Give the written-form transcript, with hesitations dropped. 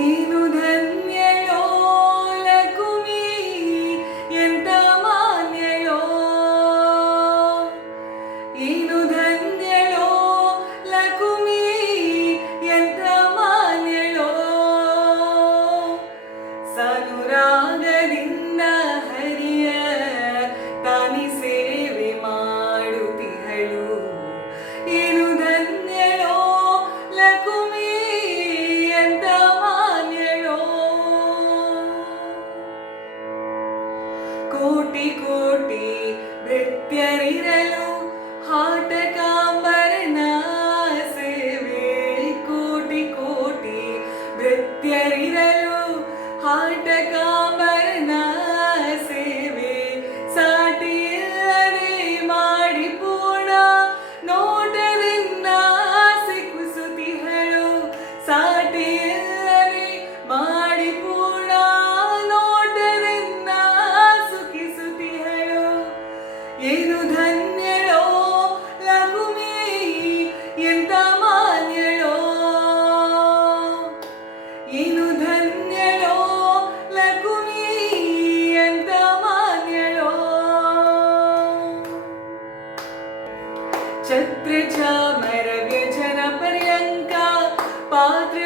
ನೀನು ಧನ್ಯಳೋ ಲಕುಮಿ ಎಂತ ಮಾನ್ಯಳೋ ನೀನು ಧನ್ಯಳೋ ಲಕುಮಿ ಎಂತ ಮಾನ್ಯಳೋ ಸಾನುರಾಗದಿಂದ ಹರಿಯ ತಾನಿ ಸೇವೆ ಮಾಡುತ್ತಿಹಳು ಏನು ಧನ್ಯಳೋ ಲಕುಮಿ ಎಂತ ಮಾನ್ಯಳೋ ಕೋಟಿ ಕೋಟಿ ಭೃತ್ಯರಿರಲು ಹಾಟಕಾಂಬರನ ಸೇವೆ ಕೋಟಿ ಕೋಟಿ ಭೃತ್ಯರಿರಲು ಹಾಟಕಾಂಬರನ ಸೇವೆ ಸಾಟಿಯಿಲ್ಲದೆ ಮಾಡಿ ಪೂರ್ಣ ನೋಟದಿಂದ ಸಿಕ್ಕುಸುತ್ತಿಹಳು ಸಾಟಿಯಿಲ್ಲದೆ ಮಾಡಿ ಪೂರ್ಣ ನೋಟದಿಂದ ಸುಖಿಸುತ್ತಿಹಳು ಏನು ಧನ್ಯಳೋ ಲಕುಮಿ ಎಂತ ಮಾನ್ಯಳೋ ಏನು ಧನ್ಯಳೋ ಲಕುಮಿ ಎಂತ ಮಾನ್ಯಳೋ ಛತ್ರ ಚಾಮರ ವ್ಯಜನ ಪರ್ಯಂಕ ಪಾತ್ರ